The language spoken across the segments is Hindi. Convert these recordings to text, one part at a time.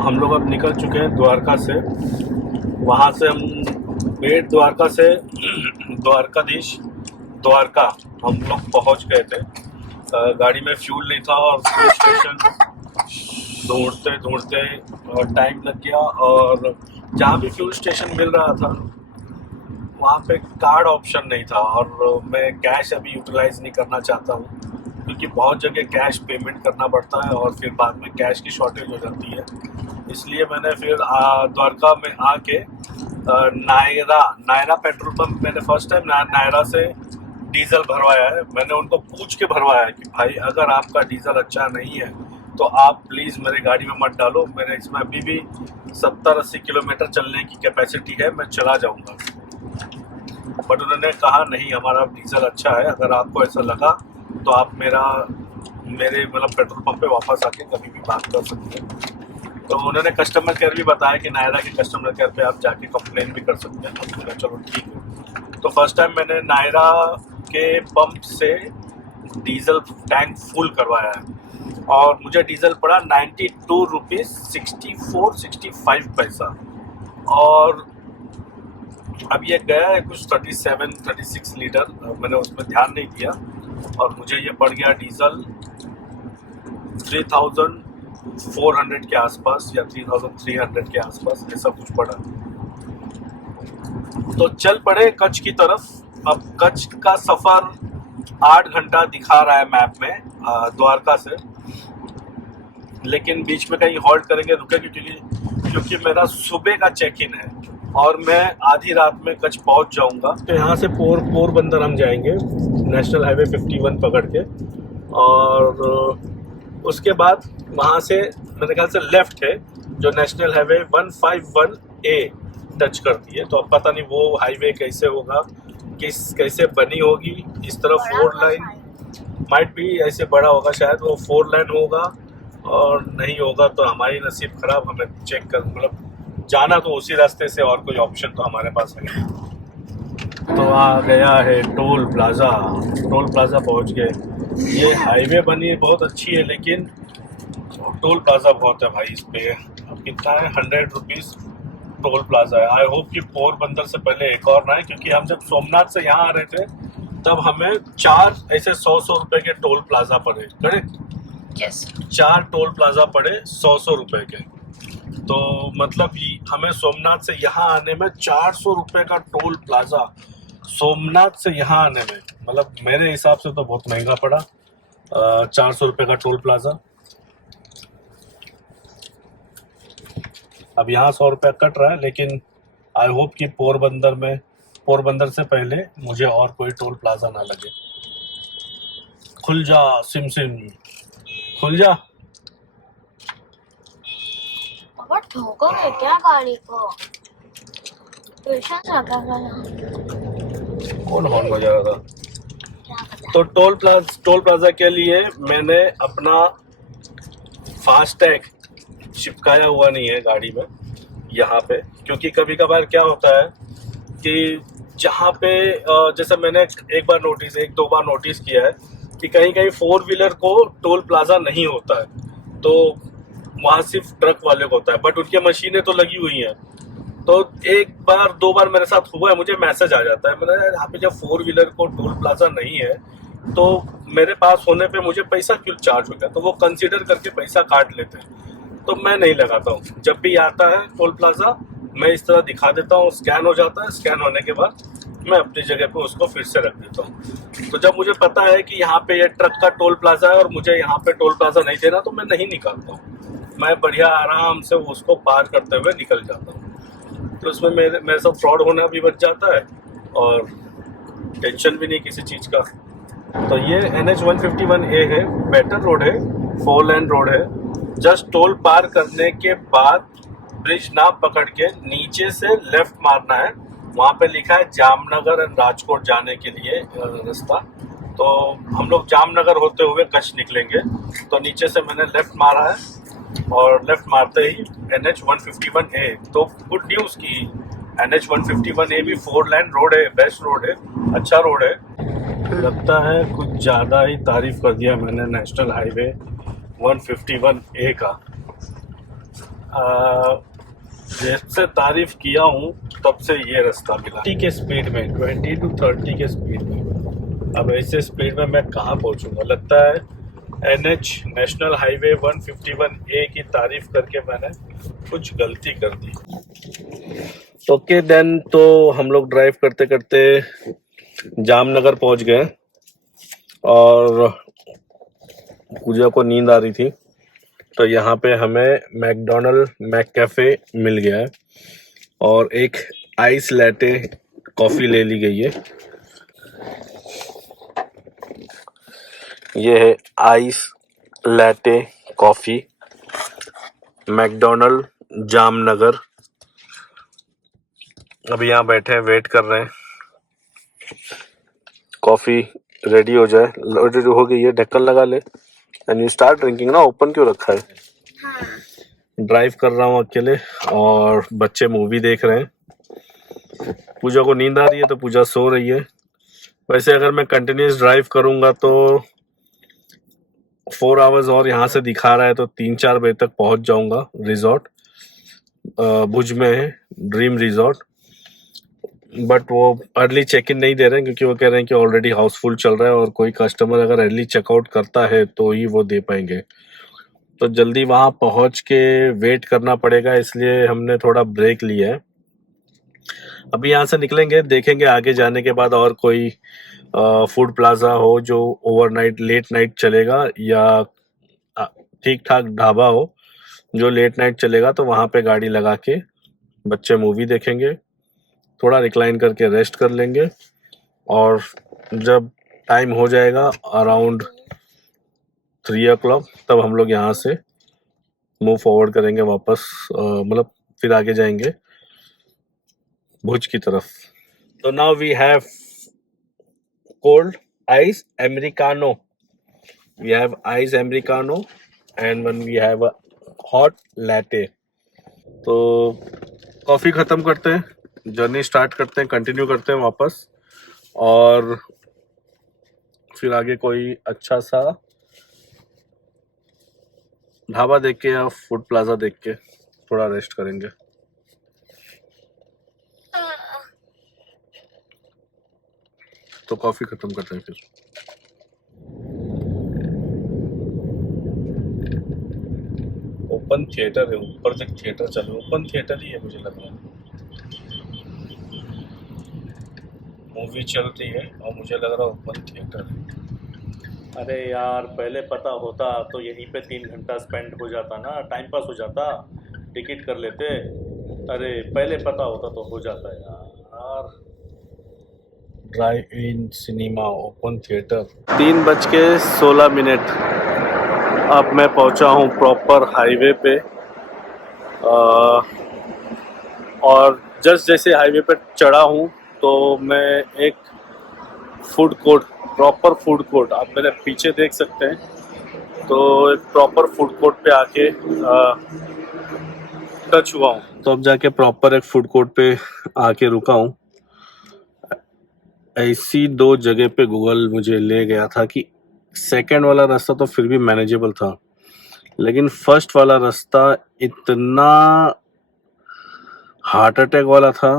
हम लोग अब निकल चुके हैं द्वारका से। वहाँ से हम बेट द्वारका से द्वारकाधीश द्वारका हम लोग पहुँच गए थे। गाड़ी में फ्यूल नहीं था और फ्यूल स्टेशन ढूंढते ढूंढते टाइम लग गया। और जहाँ भी फ्यूल स्टेशन मिल रहा था वहाँ पे कार्ड ऑप्शन नहीं था, और मैं कैश अभी यूटिलाइज नहीं करना चाहता हूँ क्योंकि बहुत जगह कैश पेमेंट करना पड़ता है और फिर बाद में कैश की शॉर्टेज हो जाती है। इसलिए मैंने फिर द्वारका में आके नायरा पेट्रोल पंप मैंने फर्स्ट टाइम नायरा से डीजल भरवाया है। मैंने उनको पूछ के भरवाया है कि भाई अगर आपका डीजल अच्छा नहीं है तो आप प्लीज़ मेरे गाड़ी में मत डालो, मेरे इसमें अभी भी 70-80 किलोमीटर चलने की कैपेसिटी है, मैं चला जाऊँगा। बट उन्होंने कहा नहीं, हमारा डीजल अच्छा है, अगर आपको ऐसा लगा तो आप मेरे मतलब पेट्रोल पंप पे वापस आके कभी भी बात कर सकते हैं। तो उन्होंने कस्टमर केयर भी बताया कि नायरा के कस्टमर केयर पे आप जाके कंप्लेन भी कर सकते हैं। तो मैंने चलो ठीक है। तो फर्स्ट टाइम मैंने नायरा के पंप से डीजल टैंक फुल करवाया है और मुझे डीजल पड़ा 92 रुपीज़ 64-65 पैसा। और अब ये गया है कुछ 37-36 लीटर, मैंने उसमें ध्यान नहीं दिया और मुझे ये पड़ गया डीजल 3400 के आसपास या 3300 के आसपास, ऐसा कुछ पड़ा। तो चल पड़े कच्छ की तरफ। अब कच्छ का सफ़र 8 घंटा दिखा रहा है मैप में द्वारका से, लेकिन बीच में कहीं हॉल्ट करेंगे, रुकेंगे क्योंकि मेरा सुबह का चेक इन है और मैं आधी रात में कच्छ पहुंच जाऊंगा। तो यहाँ से पोरबंदर हम जाएंगे नेशनल हाईवे 51 पकड़ के, और उसके बाद वहाँ से मेरे ख्याल से लेफ्ट है जो नेशनल हाईवे 151A टच करती है। तो अब पता नहीं वो हाईवे कैसे होगा, कैसे बनी होगी। इस तरफ 4 लाइन माइट भी ऐसे बड़ा होगा, शायद वो 4 लाइन होगा, और नहीं होगा तो हमारी नसीब खराब, हमें चेक कर मतलब जाना तो उसी रास्ते से, और कोई ऑप्शन तो हमारे पास है। तो आ गया है टोल प्लाज़ा पहुंच गए। ये हाईवे बनी बहुत अच्छी है लेकिन टोल प्लाज़ा बहुत है भाई इस पे। अब कितना है, 100 रुपीज़ टोल प्लाज़ा है। आई होप कि पोरबंदर से पहले एक और ना है, क्योंकि हम जब सोमनाथ से यहाँ आ रहे थे तब हमें 4 ऐसे 100 रुपए के टोल प्लाज़ा पड़े। करेक्ट, यस, 4 टोल प्लाज़ा पड़े 100 रुपए के। तो मतलब हमें सोमनाथ से यहाँ आने में 400 रुपए का टोल प्लाज़ा, सोमनाथ से यहाँ आने में, मतलब मेरे हिसाब से तो बहुत महंगा पड़ा 400 रुपए का टोल प्लाज़ा। अब यहाँ 100 रुपया कट रहा है, लेकिन आई होप कि पोरबंदर से पहले मुझे और कोई टोल प्लाज़ा ना लगे। खुल जा सिम खुल जा। ठोकोगे क्या गाड़ी को? पेशेंस रखा कौन हॉर्न बजा रहा था? तो टोल प्लाज़ा के लिए मैंने अपना फास्टैग चिपकाया हुआ नहीं है गाड़ी में यहाँ पे, क्योंकि कभी कभार क्या होता है कि जहाँ पे जैसे मैंने एक दो बार नोटिस किया है कि कहीं 4 व्हीलर को टोल प्लाज़ा नहीं होता है, तो वहाँ सिर्फ ट्रक वाले को होता है, बट उनकी मशीनें तो लगी हुई हैं। तो 1-2 बार मेरे साथ हुआ है, मुझे मैसेज आ जाता है, मैंने यहाँ पे जब 4 व्हीलर को टोल प्लाज़ा नहीं है तो मेरे पास होने पे मुझे पैसा क्यों चार्ज होता है, तो वो कंसीडर करके पैसा काट लेते हैं। तो मैं नहीं लगाता हूँ। जब भी आता है टोल प्लाज़ा मैं इस तरह दिखा देता हूँ, स्कैन हो जाता है, स्कैन होने के बाद मैं अपनी जगह पे उसको फिर से रख देता हूँ। तो जब मुझे पता है कि यहाँ पे ये ट्रक का टोल प्लाज़ा है और मुझे यहाँ पे टोल प्लाज़ा नहीं देना, तो मैं नहीं निकालता हूँ, मैं बढ़िया आराम से उसको पार करते हुए निकल जाता हूँ। तो उसमें मेरे साथ फ्रॉड होना भी बच जाता है और टेंशन भी नहीं किसी चीज़ का। तो ये NH 151A है, बेटर रोड है, 4 लेन रोड है। जस्ट टोल पार करने के बाद ब्रिज ना पकड़ के नीचे से लेफ्ट मारना है, वहाँ पे लिखा है जामनगर एंड राजकोट जाने के लिए रास्ता। तो हम लोग जामनगर होते हुए कच्छ निकलेंगे, तो नीचे से मैंने लेफ्ट मारा है और लेफ्ट मारते ही NH 151A। तो गुड न्यूज़ की NH 151A भी 4 लेन रोड है, बेस्ट रोड है, अच्छा रोड है। लगता है कुछ ज़्यादा ही तारीफ कर दिया मैंने नेशनल हाईवे 151A का। जब से तारीफ किया हूँ तब से ये रास्ता मिला 30 के स्पीड में, 20 to 30 के स्पीड में। अब ऐसे स्पीड में मैं कहाँ पहुँचूंगा? लगता है NH नेशनल हाईवे 151A की तारीफ करके मैंने कुछ गलती कर दी। ओके देन, तो हम लोग ड्राइव करते करते जामनगर पहुंच गए और पूजा को नींद आ रही थी, तो यहाँ पे हमें मैकडोनल्ड मैककैफे मिल गया है और एक आइस लैटे कॉफ़ी ले ली गई है। ये है ice latte coffee, McDonald Jamnagar. अभी यहाँ बैठे हैं, वेट कर रहे हैं कॉफ़ी रेडी हो जाए। रेडी हो गई है, ढक्कन लगा ले एंड यू स्टार्ट ड्रिंकिंग ना। ओपन क्यों रखा है? हाँ। ड्राइव कर रहा हूँ अकेले और बच्चे मूवी देख रहे हैं। पूजा को नींद आ रही है तो पूजा सो रही है। वैसे अगर मैं कंटिन्यूस ड्राइव करूँगा तो 4 आवर्स और यहाँ से दिखा रहा है, तो 3-4 बजे तक पहुँच जाऊँगा रिजॉर्ट। भुज में है ड्रीम रिजॉर्ट, बट वो अर्ली चेक इन नहीं दे रहे हैं क्योंकि वो कह रहे हैं कि ऑलरेडी हाउसफुल चल रहा है और कोई कस्टमर अगर अर्ली चेकआउट करता है तो ही वो दे पाएंगे। तो जल्दी वहाँ पहुँच के वेट करना पड़ेगा, इसलिए हमने थोड़ा ब्रेक लिया है। अभी यहाँ से निकलेंगे, देखेंगे आगे जाने के बाद और कोई फूड प्लाजा हो जो ओवरनाइट लेट नाइट चलेगा, या ठीक ठाक ढाबा हो जो लेट नाइट चलेगा, तो वहाँ पे गाड़ी लगा के बच्चे मूवी देखेंगे, थोड़ा रिक्लाइन करके रेस्ट कर लेंगे और जब टाइम हो जाएगा अराउंड 3 o'clock तब हम लोग यहाँ से मूव फॉरवर्ड करेंगे वापस, मतलब फिर आगे जाएंगे भुज की तरफ। तो now we have cold ice americano, we have ice americano and one we have a hot latte. तो कॉफ़ी ख़त्म करते हैं, जर्नी स्टार्ट करते हैं, कंटिन्यू करते हैं वापस, और फिर आगे कोई अच्छा सा ढाबा देख के या फूड प्लाजा देख के थोड़ा रेस्ट करेंगे। तो कॉफ़ी ख़त्म करते हैं फिर। ओपन थिएटर है, ऊपर तक थिएटर चले, ओपन थिएटर ही है मुझे लग रहा है। मूवी चल रही है और मुझे लग रहा है ओपन थिएटर है। अरे यार, पहले पता होता तो यहीं पे 3 घंटा स्पेंड हो जाता ना, टाइम पास हो जाता, टिकट कर लेते। अरे पहले पता होता तो हो जाता यार। Drive in cinema open theatre. 3:16 अब मैं पहुंचा हूं प्रॉपर हाईवे पे, और जस्ट जैसे हाईवे पे चढ़ा हूं तो मैं एक food court, proper food court, आप मेरे पीछे देख सकते हैं, तो एक प्रॉपर फूड कोर्ट पे आके टच हुआ हूँ। तो अब जाके प्रॉपर एक फूड कोर्ट पे आके रुका हूँ। ऐसी 2 जगह पे गूगल मुझे ले गया था कि सेकंड वाला रास्ता तो फिर भी मैनेजेबल था, लेकिन फर्स्ट वाला रास्ता इतना हार्ट अटैक वाला था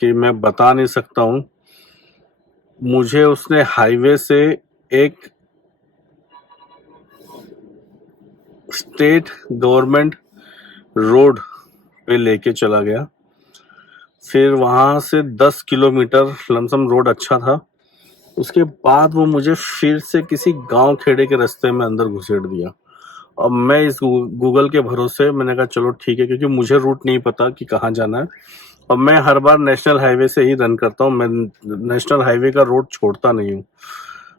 कि मैं बता नहीं सकता हूँ। मुझे उसने हाईवे से एक स्टेट गवर्नमेंट रोड पे लेके चला गया, फिर वहाँ से 10 किलोमीटर लमसम रोड अच्छा था, उसके बाद वो मुझे फिर से किसी गांव खेड़े के रास्ते में अंदर घुसेड़ दिया। अब मैं इस गूगल के भरोसे मैंने कहा चलो ठीक है, क्योंकि मुझे रूट नहीं पता कि कहाँ जाना है, और मैं हर बार नेशनल हाईवे से ही रन करता हूँ, मैं नेशनल हाईवे का रोड छोड़ता नहीं हूँ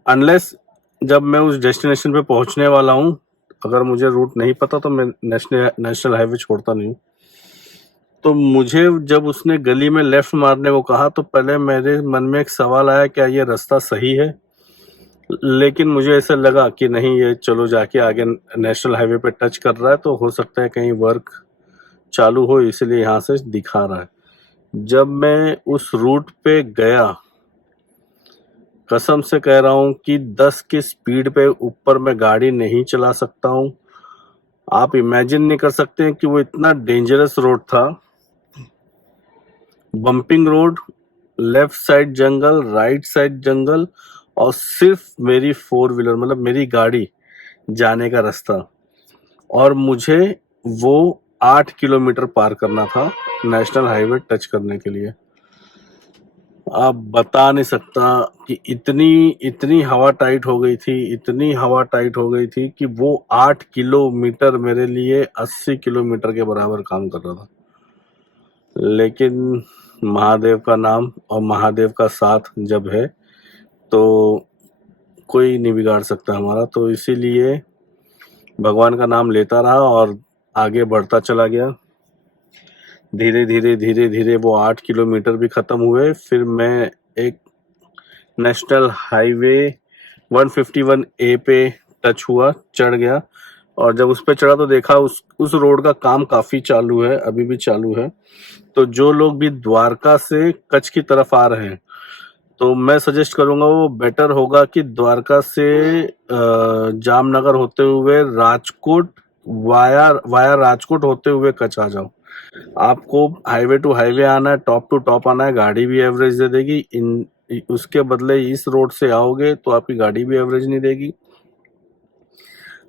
अनलेस जब मैं उस डेस्टिनेशन पे पहुँचने वाला हूँ। अगर मुझे रूट नहीं पता तो मैं नेशनल हाईवे छोड़ता नहीं हूँ। तो मुझे जब उसने गली में लेफ्ट मारने को कहा तो पहले मेरे मन में एक सवाल आया, क्या ये रास्ता सही है, लेकिन मुझे ऐसा लगा कि नहीं, ये चलो जाके आगे नेशनल हाईवे पे टच कर रहा है तो हो सकता है कहीं वर्क चालू हो, इसलिए यहाँ से दिखा रहा है। जब मैं उस रूट पे गया, कसम से कह रहा हूँ कि 10 की स्पीड पे ऊपर मैं गाड़ी नहीं चला सकता हूँ, आप इमेजिन नहीं कर सकते हैं कि वो इतना डेंजरस रोड था। बम्पिंग रोड, लेफ्ट साइड जंगल, राइट साइड जंगल, और सिर्फ मेरी फोर व्हीलर मतलब मेरी गाड़ी जाने का रास्ता। और मुझे वो 8 किलोमीटर पार करना था नेशनल हाईवे टच करने के लिए। आप बता नहीं सकता कि इतनी इतनी हवा टाइट हो गई थी, इतनी हवा टाइट हो गई थी कि वो 8 किलोमीटर मेरे लिए 80 किलोमीटर के बराबर काम कर रहा था। लेकिन महादेव का नाम और महादेव का साथ जब है तो कोई नहीं बिगाड़ सकता हमारा। तो इसीलिए भगवान का नाम लेता रहा और आगे बढ़ता चला गया। धीरे धीरे धीरे धीरे वो 8 किलोमीटर भी खत्म हुए। फिर मैं एक नेशनल हाईवे 151A पे टच हुआ, चढ़ गया। और जब उस पे चढ़ा तो देखा उस रोड का काम काफी चालू है, अभी भी चालू है। तो जो लोग भी द्वारका से कच्छ की तरफ आ रहे हैं तो मैं सजेस्ट करूंगा वो बेटर होगा कि द्वारका से जामनगर होते हुए राजकोट वाया वाया राजकोट होते हुए कच्छ आ जाओ। आपको हाईवे टू हाईवे आना है, टॉप टू टॉप आना है, गाड़ी भी एवरेज दे देगी। उसके बदले इस रोड से आओगे तो आपकी गाड़ी भी एवरेज नहीं देगी।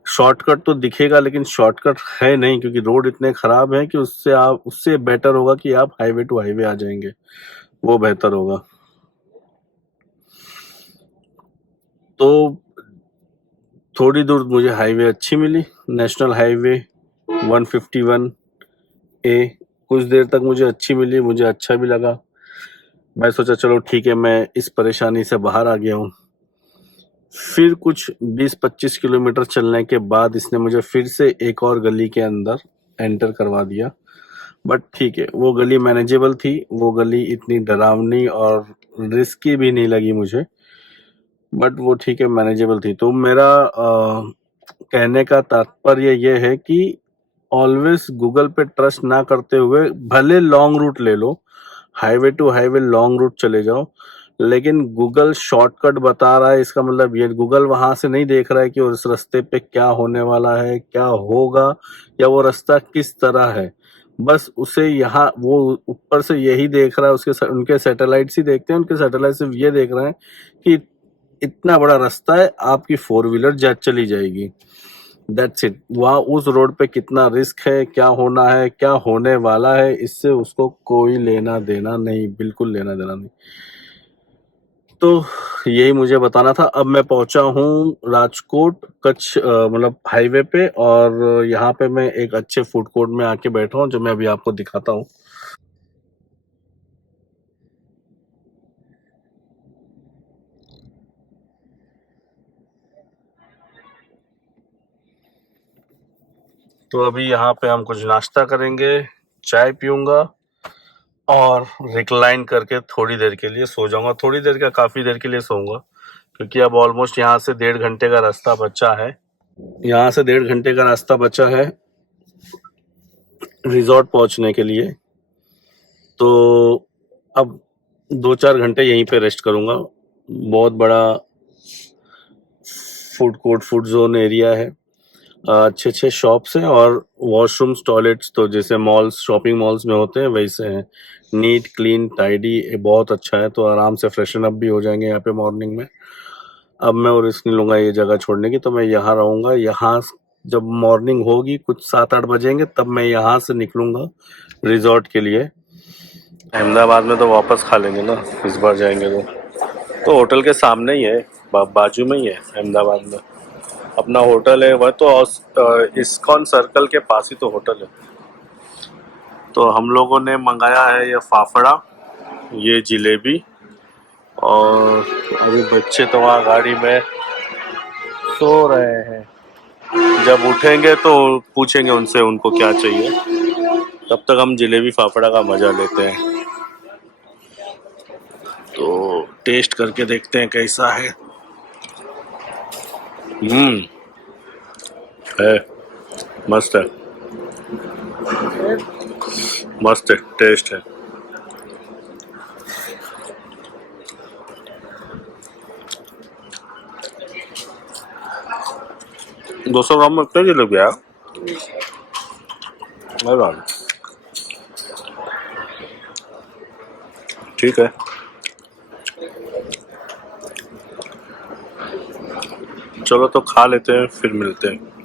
शॉर्टकट तो दिखेगा लेकिन शॉर्टकट है नहीं, क्योंकि रोड इतने खराब हैं कि उससे बेटर होगा कि आप हाईवे टू हाईवे आ जाएंगे, वो बेहतर होगा। तो थोड़ी दूर मुझे हाईवे अच्छी मिली, नेशनल हाईवे 151A कुछ देर तक मुझे अच्छी मिली, मुझे अच्छा भी लगा। मैं सोचा चलो ठीक है, मैं इस परेशानी से बाहर आ गया हूँ। फिर कुछ 20-25 किलोमीटर चलने के बाद इसने मुझे फिर से एक और गली के अंदर एंटर करवा दिया। बट ठीक है, वो गली मैनेजेबल थी, वो गली इतनी डरावनी और रिस्की भी नहीं लगी मुझे। बट वो ठीक है, मैनेजेबल थी। तो मेरा कहने का तात्पर्य ये है कि ऑलवेज गूगल पे ट्रस्ट ना करते हुए भले लॉन्ग रूट ले लो, highway to highway long route चले जाओ, लेकिन गूगल शॉर्टकट बता रहा है इसका मतलब ये गूगल वहां से नहीं देख रहा है कि उस रास्ते पे क्या होने वाला है, क्या होगा, या वो रास्ता किस तरह है। बस उसे यहाँ वो ऊपर से यही देख रहा है, उनके सैटेलाइट्स ही देखते हैं, उनके सैटेलाइट सिर्फ ये देख रहे हैं कि इतना बड़ा रास्ता है, आपकी फोर व्हीलर जा चली जाएगी। That's it. वहाँ उस रोड पे कितना रिस्क है, क्या होना है, क्या होने वाला है, इससे उसको कोई लेना देना नहीं, बिल्कुल लेना देना नहीं। तो यही मुझे बताना था। अब मैं पहुंचा हूँ राजकोट कच्छ मतलब हाईवे पे, और यहाँ पे मैं एक अच्छे फूड कोर्ट में आके बैठा हूँ जो मैं अभी आपको दिखाता हूँ। तो अभी यहाँ पे हम कुछ नाश्ता करेंगे, चाय पीऊंगा और रिक्लाइन करके थोड़ी देर के लिए सो जाऊंगा। थोड़ी देर का काफी देर के लिए सोऊंगा, क्योंकि अब ऑलमोस्ट यहाँ से 1.5 घंटे का रास्ता बचा है। यहाँ से 1.5 घंटे का रास्ता बचा है रिजॉर्ट पहुंचने के लिए। तो अब 2-4 घंटे यहीं पे रेस्ट करूंगा। बहुत बड़ा food court, food zone area है, अच्छे अच्छे शॉप्स हैं, और वॉशरूम्स टॉयलेट्स तो जैसे मॉल्स, शॉपिंग मॉल्स में होते हैं वैसे हैं। नीट क्लीन टाइडी, बहुत अच्छा है। तो आराम से फ्रेशन अप भी हो जाएंगे यहाँ पे मॉर्निंग में। अब मैं और रिस्क नहीं लूंगा ये जगह छोड़ने की, तो मैं यहाँ रहूंगा। यहाँ जब मॉर्निंग होगी कुछ 7-8 बजेंगे तब मैं यहाँ से निकलूंगा रिजॉर्ट के लिए। अहमदाबाद में तो वापस खा लेंगे ना इस बार जाएंगे तो होटल के सामने ही है, बाजू में ही है अहमदाबाद में अपना होटल है। वह तो इस्कॉन सर्कल के पास ही तो होटल है। तो हम लोगों ने मंगाया है ये फाफड़ा, ये जिलेबी, और अभी बच्चे तो वहाँ गाड़ी में सो रहे हैं। जब उठेंगे तो पूछेंगे उनसे उनको क्या चाहिए। तब तक हम जिलेबी फाफड़ा का मजा लेते हैं। तो टेस्ट करके देखते हैं कैसा है। है, मस्त है, मस्त है, टेस्ट है। 200 ग्राम में कितने की लग गया? अरे वाह, ठीक है, चलो तो खा लेते हैं फिर मिलते हैं।